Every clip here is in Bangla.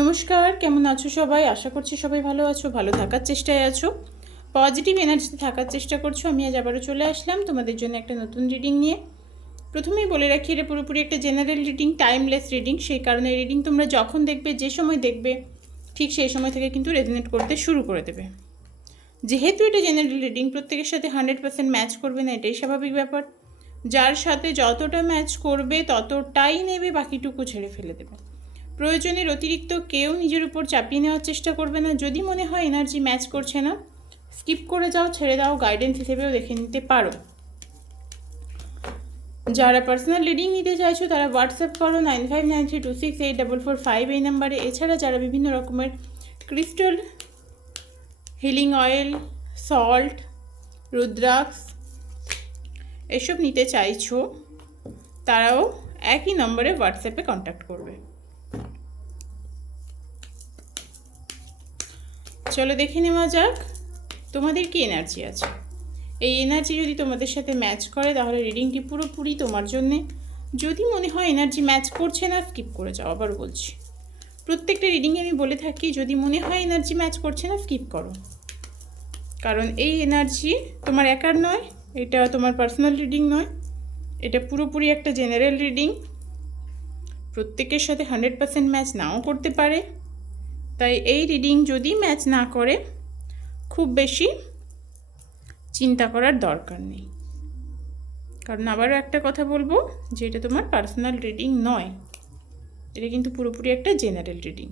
নমস্কার, কেমন আছো সবাই? আশা করছি সবাই ভালো আছো, ভালো থাকার চেষ্টায় আছো। পজিটিভ এনার্জিতে থাকার চেষ্টা করছ, আমি আজ আবারও চলে আসলাম তোমাদের জন্য একটা নতুন রিডিং নিয়ে। প্রথমেই বলে রাখি, এটা পুরোপুরি একটা জেনারেল রিডিং টাইমলেস রিডিং সেই কারণে রিডিং তোমরা যখন দেখবে, যে সময় দেখবে, ঠিক সেই সময় থেকে কিন্তু রেজনেট করতে শুরু করে দেবে। যেহেতু এটা জেনারেল রিডিং প্রত্যেকের সাথে হান্ড্রেড পার্সেন্ট ম্যাচ করবে না, এটাই স্বাভাবিক ব্যাপার। যার সাথে যতটা ম্যাচ করবে, ততটাই নেবে, বাকিটুকু ছেড়ে ফেলে দেবে। প্রয়োজনের অতিরিক্ত কেউ নিজের উপর চাপিয়ে নেওয়ার চেষ্টা করবে না। যদি মনে হয় এনার্জি ম্যাচ করছে না স্কিপ করে যাও, ছেড়ে দাও গাইডেন্স হিসেবেও দেখে নিতে পারো। যারা পার্সোনাল রিডিং নিতে চাইছো, তারা হোয়াটসঅ্যাপ করো nine five nine three two six eight double four five এই নাম্বারে এছাড়া যারা বিভিন্ন রকমের crystal healing oil salt rudraksha এসব নিতে চাইছো, তারাও একই নম্বরে হোয়াটসঅ্যাপে কন্ট্যাক্ট করবে। চলো দেখে নেওয়া যাক। তোমাদের কি এনার্জি আছে? এই এনার্জি যদি তোমাদের সাথে ম্যাচ করে, তাহলে রিডিংটি পুরোপুরি তোমার জন্যে? যদি মনে হয় এনার্জি ম্যাচ করছে না স্কিপ করে যাও, আবার বলছি। প্রত্যেকটা রিডিংয়ে আমি বলে থাকি, যদি মনে হয় এনার্জি ম্যাচ করছে না স্কিপ করো। কারণ এই এনার্জি তোমার একার নয়, এটা তোমার পার্সোনাল রিডিং নয়। এটা পুরোপুরি একটা জেনারেল রিডিং প্রত্যেকের সাথে হান্ড্রেড পার্সেন্ট ম্যাচ নাও করতে পারে। তাই এই রিডিং যদি ম্যাচ না করে, খুব বেশি চিন্তা করার দরকার নেই। কারণ আবারও একটা কথা বলব, যে এটা তোমার পার্সোনাল রিডিং নয়, এটা কিন্তু পুরোপুরি একটা জেনারেল রিডিং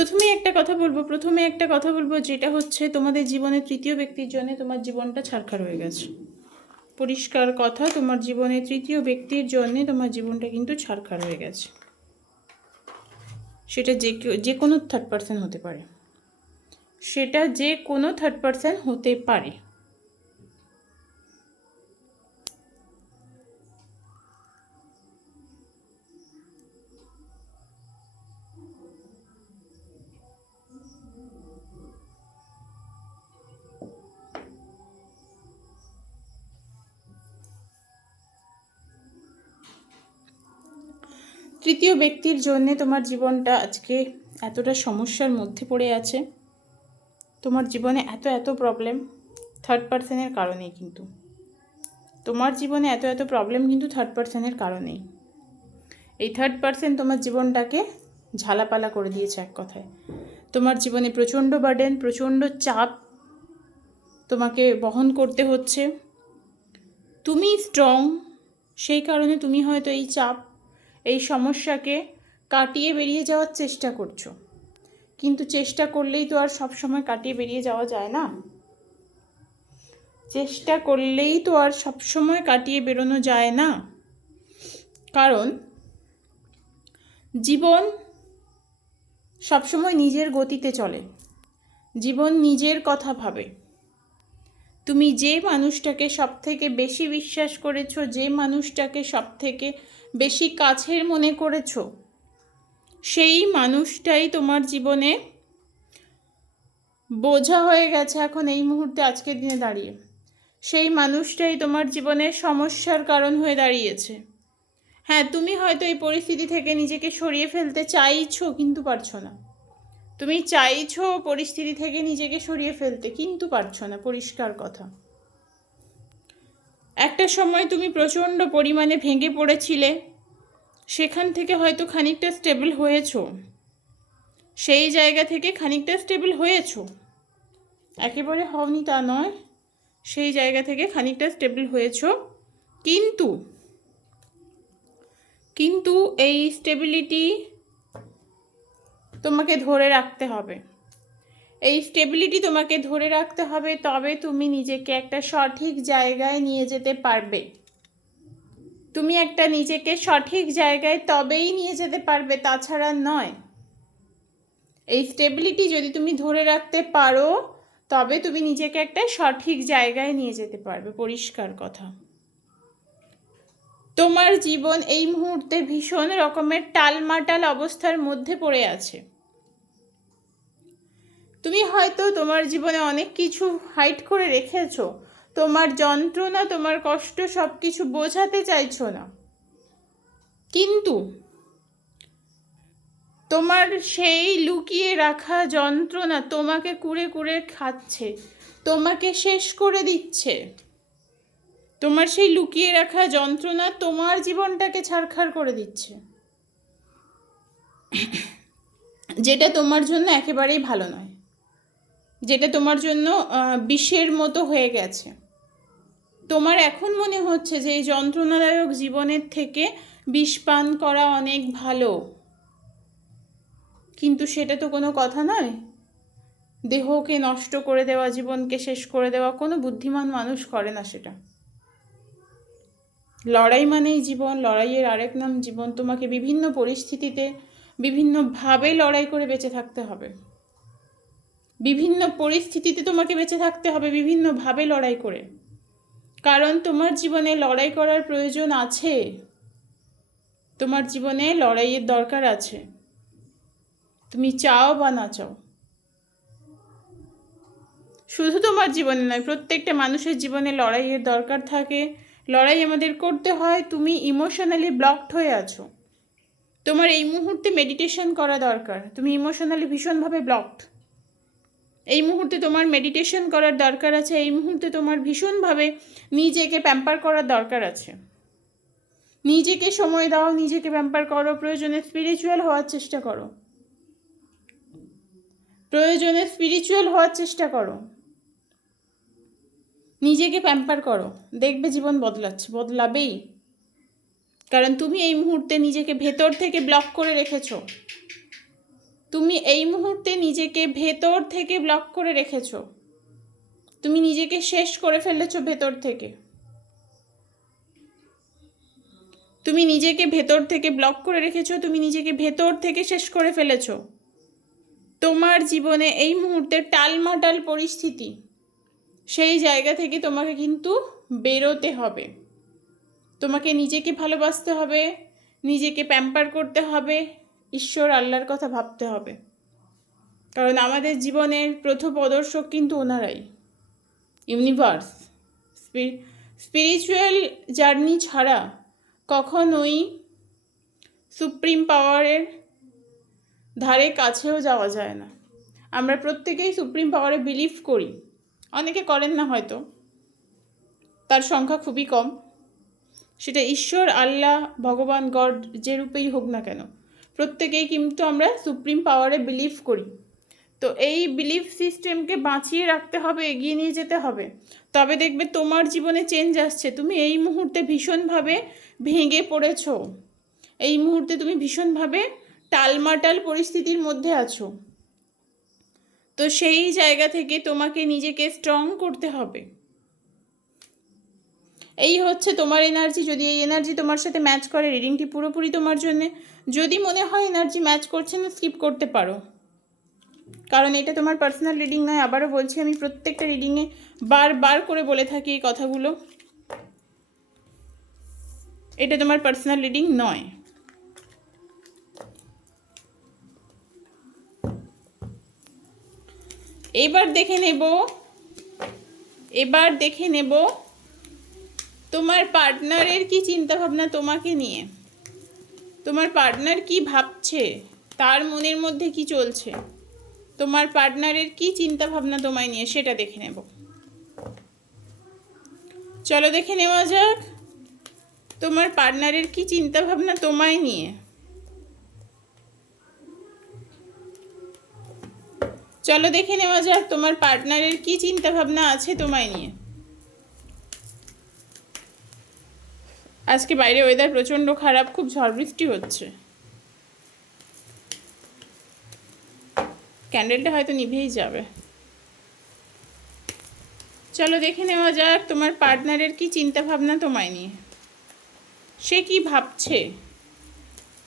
প্রথমে একটা কথা বলব প্রথমে একটা কথা বলব যেটা হচ্ছে তোমাদের জীবনে তৃতীয় ব্যক্তির জন্য তোমার জীবনটা ছাড়খাড় হয়ে গেছে। পরিষ্কার কথা, তোমার জীবনে তৃতীয় ব্যক্তির জন্য তোমার জীবনটা কিন্তু ছাড়খাড় হয়ে গেছে। সেটা যে কেউ, যে কোনো থার্ড পার্সন হতে পারে। সেটা যে কোনো থার্ড পার্সন হতে পারে। তৃতীয় ব্যক্তির জন্যে তোমার জীবনটা আজকে এতটা সমস্যার মধ্যে পড়ে আছে। তোমার জীবনে এত এত প্রবলেম থার্ড পার্সনের কারণেই কিন্তু। তোমার জীবনে এত এত প্রবলেম কিন্তু থার্ড পার্সনের কারণেই। এই থার্ড পার্সন তোমার জীবনটাকে ঝালাপালা করে দিয়েছে এক কথায়। তোমার জীবনে প্রচণ্ড বার্ডেন প্রচণ্ড চাপ তোমাকে বহন করতে হচ্ছে। তুমি স্ট্রং সেই কারণে তুমি হয়তো এই চাপ এই সমস্যাকে কাটিয়ে বেরিয়ে যাওয়ার চেষ্টা করছ। কিন্তু চেষ্টা করলেই তো আর সব সময় কাটিয়ে বেরিয়ে যাওয়া যায় না। চেষ্টা করলেই তো আর সব সময় কাটিয়ে বেরোনো যায় না। কারণ জীবন সবসময় নিজের গতিতে চলে। জীবন নিজের কথা ভাবে। তুমি যে মানুষটাকে সব থেকে বেশি বিশ্বাস করেছ, যে মানুষটাকে সব থেকে বেশি কাছের মনে করেছ? সেই মানুষটাই তোমার জীবনে বোঝা হয়ে গেছে এখন এই মুহূর্তে আজকের দিনে দাঁড়িয়ে। সেই মানুষটাই তোমার জীবনে সমস্যার কারণ হয়ে দাঁড়িয়েছে। হ্যাঁ তুমি হয়তো এই পরিস্থিতি থেকে নিজেকে সরিয়ে ফেলতে চাইছো, কিন্তু পারছ না। তুমি চাইছো পরিস্থিতি থেকে নিজেকে সরিয়ে ফেলতে, কিন্তু পারছ না। পরিষ্কার কথা। একটা সময় তুমি প্রচণ্ড পরিমাণে ভেঙে পড়েছিলে। সেখান থেকে হয়তো খানিকটা স্টেবল হয়েছো। সেই জায়গা থেকে খানিকটা স্টেবল হয়েছো। একেবারে হওনি তা নয়। সেই জায়গা থেকে খানিকটা স্টেবল হয়েছ। কিন্তু কিন্তু এই স্টেবিলিটি তোমাকে ধরে রাখতে হবে। এই স্টেবিলিটি তোমাকে ধরে রাখতে হবে, তবে তুমি নিজেকে একটা সঠিক জায়গায় নিয়ে যেতে পারবে। তুমি একটা নিজেকে সঠিক জায়গায় তবেই নিয়ে যেতে পারবে, তাছাড়া নয়। এই স্টেবিলিটি যদি তুমি ধরে রাখতে পারো, তবে তুমি নিজেকে একটা সঠিক জায়গায় নিয়ে যেতে পারবে, পরিষ্কার কথা। তোমার জীবন এই মুহূর্তে ভীষণ রকমের টালমাটাল অবস্থার মধ্যে পড়ে আছে। তুমি হয়তো তোমার জীবনে অনেক কিছু হাইট করে রেখেছো। তোমার যন্ত্রণা, তোমার কষ্ট সব কিছু বোঝাতে চাইছো না। কিন্তু তোমার সেই লুকিয়ে রাখা যন্ত্রণা তোমাকে কুড়ে কুড়ে খাচ্ছে, তোমাকে শেষ করে দিচ্ছে। তোমার সেই লুকিয়ে রাখা যন্ত্রণা তোমার জীবনটাকে ছাড়খাড় করে দিচ্ছে। যেটা তোমার জন্য একেবারেই ভালো নয়। যেটা তোমার জন্য বিষের মতো হয়ে গেছে। তোমার এখন মনে হচ্ছে যে এই যন্ত্রণাদায়ক জীবনের থেকে বিষ পান করা অনেক ভালো। কিন্তু সেটা তো কোনো কথা নয়। দেহকে নষ্ট করে দেওয়া, জীবনকে শেষ করে দেওয়া, কোনো বুদ্ধিমান মানুষ করে না সেটা। লড়াই মানেই জীবন, লড়াইয়ের আরেক নাম জীবন। তোমাকে বিভিন্ন পরিস্থিতিতে বিভিন্নভাবে লড়াই করে বেঁচে থাকতে হবে। বিভিন্ন পরিস্থিতিতে তোমাকে বেঁচে থাকতে হবে, বিভিন্নভাবে লড়াই করে। কারণ তোমার জীবনে লড়াই করার প্রয়োজন আছে। তোমার জীবনে লড়াইয়ের দরকার আছে। তুমি চাও বা না চাও। শুধু তোমার জীবনে নয়, প্রত্যেকটা মানুষের জীবনে লড়াইয়ের দরকার থাকে। লড়াই আমাদের করতে হয়, তুমি ইমোশনালি ব্লকড হয়ে আছো। তোমার এই মুহূর্তে মেডিটেশন করা দরকার। তুমি ইমোশনালি ভীষণভাবে ব্লকড এই মুহূর্তে তোমার মেডিটেশন করার দরকার আছে, এই মুহূর্তে তোমার ভীষণভাবে নিজেকে প্যাম্পার করার দরকার আছে। নিজেকে সময় দাও, নিজেকে প্যাম্পার করো, প্রয়োজনে স্পিরিচুয়াল হওয়ার চেষ্টা করো। প্রয়োজনে স্পিরিচুয়াল হওয়ার চেষ্টা করো। নিজেকে প্যাম্পার করো, দেখবে জীবন বদলাচ্ছে, বদলাবেই। কারণ তুমি এই মুহূর্তে নিজেকে ভেতর থেকে ব্লক করে রেখেছো। তুমি এই মুহূর্তে নিজেকে ভেতর থেকে ব্লক করে রেখেছো। তুমি নিজেকে শেষ করে ফেলেছো ভেতর থেকে। তুমি নিজেকে ভেতর থেকে ব্লক করে রেখেছো, তুমি নিজেকে ভেতর থেকে শেষ করে ফেলেছো। তোমার জীবনে এই মুহূর্তে টালমাটাল পরিস্থিতি, সেই জায়গা থেকে তোমাকে কিন্তু বেরোতে হবে। তোমাকে নিজেকে ভালোবাসতে হবে, নিজেকে প্যাম্পার করতে হবে ঈশ্বর আল্লাহর কথা ভাবতে হবে। কারণ আমাদের জীবনের প্রথপদর্শক কিন্তু ওনারাই। ইউনিভার্স স্পিরিচুয়াল জার্নি ছাড়া কখনোই সুপ্রিম পাওয়ারের ধারে কাছেও যাওয়া যায় না। আমরা প্রত্যেকেই সুপ্রিম পাওয়ারে বিলিভ করি। অনেকে করেন না হয়তো। তার সংখ্যা খুবই কম। সেটা ঈশ্বর, আল্লাহ, ভগবান, গড যে রূপেই হোক না কেন। প্রত্যেকেই কিন্তু আমরা সুপ্রিম পাওয়ারে বিলিভ করি। তো এই বিলিফ সিস্টেমকে বাঁচিয়ে রাখতে হবে, এগিয়ে নিয়ে যেতে হবে। তবে দেখবে তোমার জীবনে চেঞ্জ আসছে। তুমি এই মুহূর্তে ভীষণভাবে ভেঙে পড়েছো। এই মুহূর্তে তুমি ভীষণভাবে টালমাটাল পরিস্থিতির মধ্যে আছো। তো সেই জায়গা থেকে তোমাকে নিজেকে স্ট্রং করতে হবে। এই হচ্ছে তোমার এনার্জি যদি এই এনার্জি তোমার সাথে ম্যাচ করে রিডিংটি পুরোপুরি তোমার জন্যে। যদি মনে হয় এনার্জি ম্যাচ করছে না স্কিপ করতে পারো। কারণ এটা তোমার পার্সোনাল রিডিং নয়, আবারও বলছি, আমি প্রত্যেকটা রিডিংয়ে বারবার করে বলে থাকি এই কথাগুলো। এটা তোমার পার্সোনাল রিডিং নয়। এবার দেখে নেব, এবার দেখে নেব তোমার পার্টনারের কি চিন্তা ভাবনা তোমাকে নিয়ে? তোমার পার্টনার কি ভাবছে? তার মনের মধ্যে কি চলছে? তোমার পার্টনারের কি চিন্তা ভাবনা তোমায় নিয়ে? সেটা দেখে নেব। চলো দেখে নেওয়া যাক। তোমার পার্টনারের কি চিন্তা ভাবনা তোমায় নিয়ে? চলো দেখে নেওয়া যাক, তোমার পার্টনারের কি চিন্তা ভাবনা আছে তোমায় নিয়ে? আজকে বাইরে ওয়েদার প্রচণ্ড খারাপ, খুব ঝড় বৃষ্টি হচ্ছে। ক্যান্ডেলটা হয়তো নিভেই যাবে। চলো দেখে নেওয়া যাক তোমার পার্টনারের কি চিন্তা ভাবনা তোমায় নিয়ে। সে কি ভাবছে?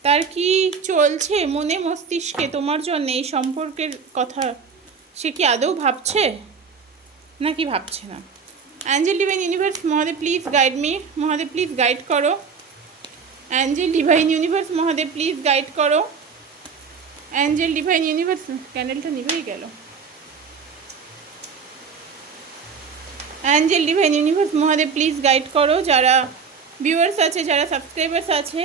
তার কি চলছে মনে মস্তিষ্কে তোমার জন্য এই সম্পর্কের কথা? সে কি আদৌ ভাবছে? নাকি ভাবছে না? Angel divine universe, Mahadev please guide me Mahadev please guide করো। Angel divine universe, Mahadev please guide করো। অ্যাঞ্জেল ডিভাইন ইউনিভার্স ক্যান্ডেলটা নিভেই গেল। Angel divine universe, Mahadev please guide করো। যারা ভিউয়ার্স আছে, যারা সাবস্ক্রাইবার্স আছে,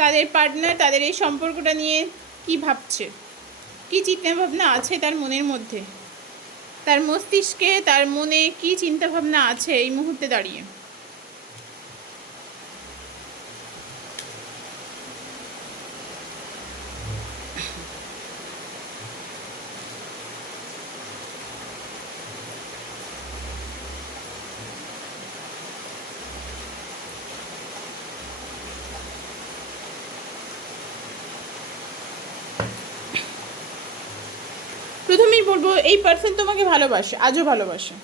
তাদের পার্টনার তাদের এই সম্পর্কটা নিয়ে কি ভাবছে? কি চিন্তাভাবনা আছে তার মনের মধ্যে? তার মস্তিষ্কে তার মনে কি চিন্তাভাবনা আছে এই মুহূর্তে দাঁড়িয়ে? প্রথমেই বলব, এই পার্সন তোমাকে ভালোবাসে, আজও ভালোবাসে।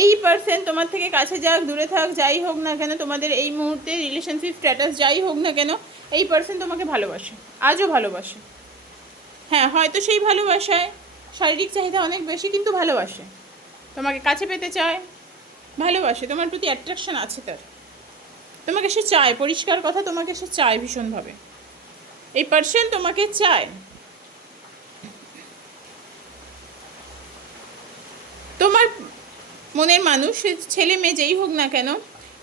এই পার্সন তোমার থেকে কাছে যাক, দূরে থাক, যাই হোক না কেন, তোমাদের এই মুহূর্তে রিলেশনশিপ স্ট্যাটাস যাই হোক না কেন, এই পার্সন তোমাকে ভালোবাসে, আজও ভালোবাসে। হ্যাঁ হয়তো সেই ভালোবাসায় শারীরিক চাহিদা অনেক বেশি, কিন্তু ভালোবাসে। তোমাকে কাছে পেতে চায়, ভালোবাসে, তোমার প্রতি অ্যাট্রাকশন আছে তার। তোমাকে সে চায়, পরিষ্কার কথা তোমাকে সে চায় ভীষণভাবে। এই পার্সন তোমাকে চায়। তোমার মনের মানুষ ছেলে মেয়ে যেই হোক না কেন,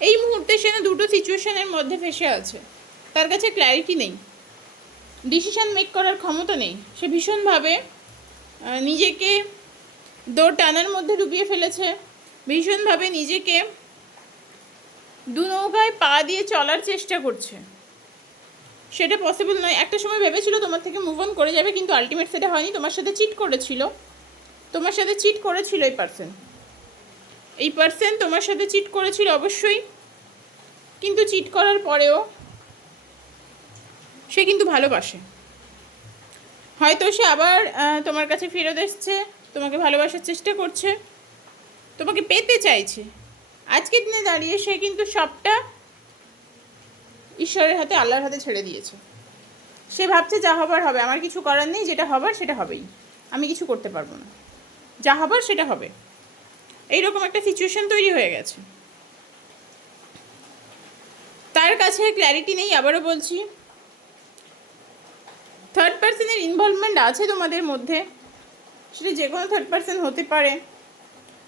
এই মুহূর্তে সে না দুটো সিচুয়েশনের মধ্যে ফেসে আছে। তার কাছে ক্ল্যারিটি নেই। ডিসিশন মেক করার ক্ষমতা নেই। সে ভীষণভাবে নিজেকে দৌড় টানার মধ্যে ডুবিয়ে ফেলেছে। ভীষণভাবে নিজেকে দু নৌকায় পা দিয়ে চলার চেষ্টা করছে। সেটা পসিবল নয়। একটা সময় ভেবেছিল তোমার থেকে মুভ অন করে যাবে, কিন্তু আলটিমেট সেটা হয়নি। তোমার সাথে চিট করেছিল। তোমার সাথে চিট করেছিল এই পার্সন এই পার্সন তোমার সাথে চিট করেছিল অবশ্যই, কিন্তু চিট করার পরেও সে কিন্তু ভালোবাসে। হয়তো সে আবার তোমার কাছে ফেরত এসছে, তোমাকে ভালোবাসার চেষ্টা করছে, তোমাকে পেতে চাইছে। আজকের দিনে দাঁড়িয়ে সে কিন্তু সবটা ঈশ্বরের হাতে, আল্লাহর হাতে ছেড়ে দিয়েছে। সে ভাবছে যা হবার হবে, আমার কিছু করার নেই, যেটা হবার সেটা হবেই। আমি কিছু করতে পারব না। যা হবার সেটা হবে। এইরকম একটা সিচুয়েশন তৈরি হয়ে গেছে। তার কাছে ক্ল্যারিটি নেই, আবারও বলছি। থার্ড পার্সনের ইনভলভমেন্ট আছে তোমাদের মধ্যে। সেটা যে কোনো থার্ড পার্সন হতে পারে।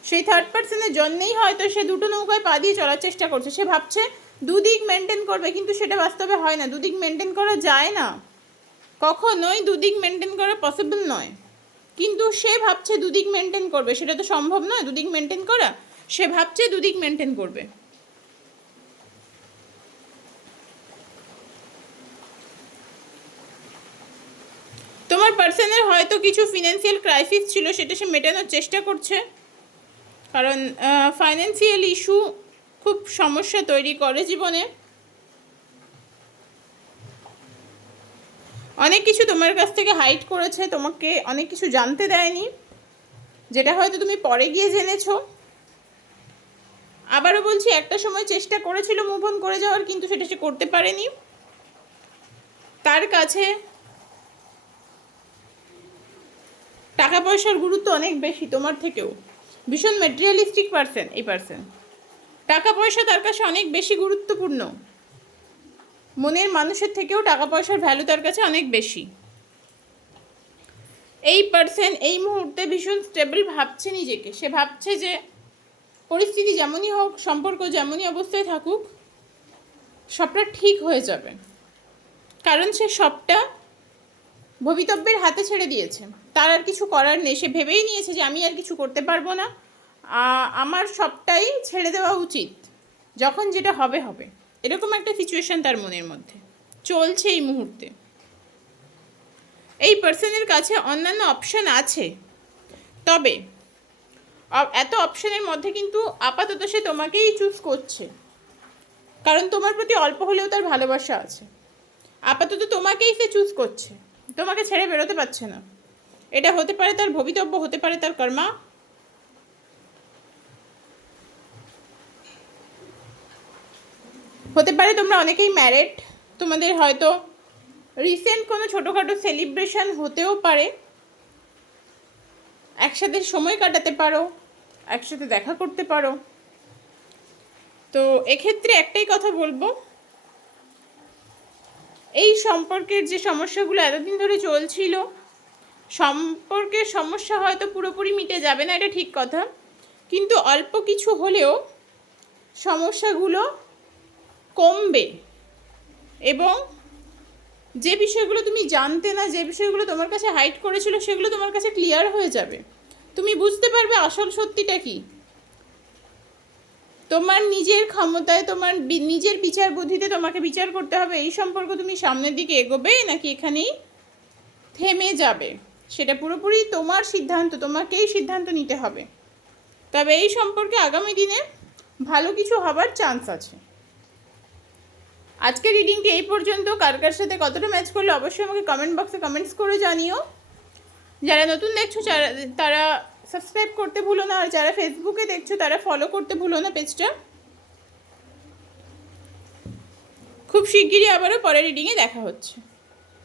সেই থার্ড পার্সনের জন্যেই হয়তো সে দুটো নৌকায় পা দিয়ে চলার চেষ্টা করছে। সে ভাবছে, দুদিক মেনটেন করবে, কিন্তু সেটা বাস্তবে হয় না। দুদিক মেনটেন করা যায় না। কখনোই দুদিক মেনটেন করা পসিবল নয়। কিন্তু সে ভাবছে দুদিক মেনটেন করবে। সেটা তো সম্ভব নয়, দুদিক মেনটেন করা। সে ভাবছে দুদিক মেনটেন করবে। তোমার পার্সনের হয়তো কিছু ফিনান্সিয়াল ক্রাইসিস ছিল, সেটা সে মেটানোর চেষ্টা করছে। কারণ ফাইন্যান্সিয়াল ইস্যু খুব সমস্যা তৈরি করে জীবনে। অনেক কিছু তোমার কাছ থেকে হাইড করেছে, তোমাকে অনেক কিছু জানতে দেয়নি, যেটা হয়তো তুমি পরে গিয়ে জেনেছো। আবারও বলছি, একটা সময় চেষ্টা করেছিল মুভ অন করে যাওয়ার, কিন্তু সেটা সে করতে পারেনি। তার কাছে টাকা পয়সার গুরুত্ব অনেক বেশি তোমার থেকেও। ভীষণ মেটেরিয়ালিস্টিক পার্সন এই পার্সন টাকা পয়সা তার কাছে অনেক বেশি গুরুত্বপূর্ণ। মনের মানুষের থেকেও টাকা পয়সার ভ্যালু তার কাছে অনেক বেশি। এই পার্সন এই মুহূর্তে ভীষণ স্টেবল ভাবছে নিজেকে। সে ভাবছে যে পরিস্থিতি যেমনই হোক, সম্পর্ক যেমনই অবস্থায় থাকুক, সবটা ঠিক হয়ে যাবে। কারণ সে সবটা ভবিতব্যের হাতে ছেড়ে দিয়েছে। তার আর কিছু করার নেই। সে ভেবেই নিয়েছে যে আমি আর কিছু করতে পারব না। আমার সবটাই ছেড়ে দেওয়া উচিত। যখন যেটা হবে হবে। এরকম একটা সিচুয়েশন তার মনের মধ্যে। চলছে এই মুহূর্তে। এই পার্সনের কাছে অন্যান্য অপশান আছে। তবে এত অপশানের মধ্যে কিন্তু আপাতত সে তোমাকেই চুজ করছে। কারণ তোমার প্রতি অল্প হলেও তার ভালোবাসা আছে। আপাতত তোমাকেই সে চুজ করছে। তোমাকে ছেড়ে বেরোতে পারছে না। এটা হতে পারে তার ভবিতব্য, হতে পারে তার কর্মা হতে পারে তোমরা অনেকেই ম্যারেড তোমাদের হয়তো রিসেন্ট কোনো ছোটোখাটো সেলিব্রেশন হতেও পারে। একসাথে সময় কাটাতে পারো, একসাথে দেখা করতে পারো। তো এক্ষেত্রে একটাই কথা বলব, এই সম্পর্কের যে সমস্যাগুলো এতদিন ধরে চলছিল, সম্পর্কের সমস্যা হয়তো পুরোপুরি মিটে যাবে না, এটা ঠিক কথা। কিন্তু অল্প কিছু হলেও সমস্যাগুলো কমবে। এবং যে বিষয়গুলো তুমি জানতে না, যে বিষয়গুলো তোমার কাছে হাইড করেছিল, সেগুলো তোমার কাছে ক্লিয়ার হয়ে যাবে। তুমি বুঝতে পারবে আসল সত্যিটা কি। তোমার নিজের ক্ষমতায়, তোমার নিজের বিচার বুদ্ধিতে তোমাকে বিচার করতে হবে। এই সম্পর্ক তুমি সামনের দিকে এগোবে নাকি এখানেই থেমে যাবে? সেটা পুরোপুরি তোমার সিদ্ধান্ত, তোমাকেই সিদ্ধান্ত নিতে হবে। তবে এই সম্পর্কে আগামী দিনে ভালো কিছু হবার চান্স আছে। আজকের রিডিংটি এই পর্যন্ত। কার কার সাথে কতটা ম্যাচ করল অবশ্যই আমাকে কমেন্ট বক্সে কমেন্টস করে জানিও। যারা নতুন দেখছ তারা সাবস্ক্রাইব করতে ভুলো না, আর যারা ফেসবুকে দেখছ, তারা ফলো করতে ভুলো না পেজটা খুব শিগগিরই আবারও পরের রিডিংয়ে দেখা হচ্ছে।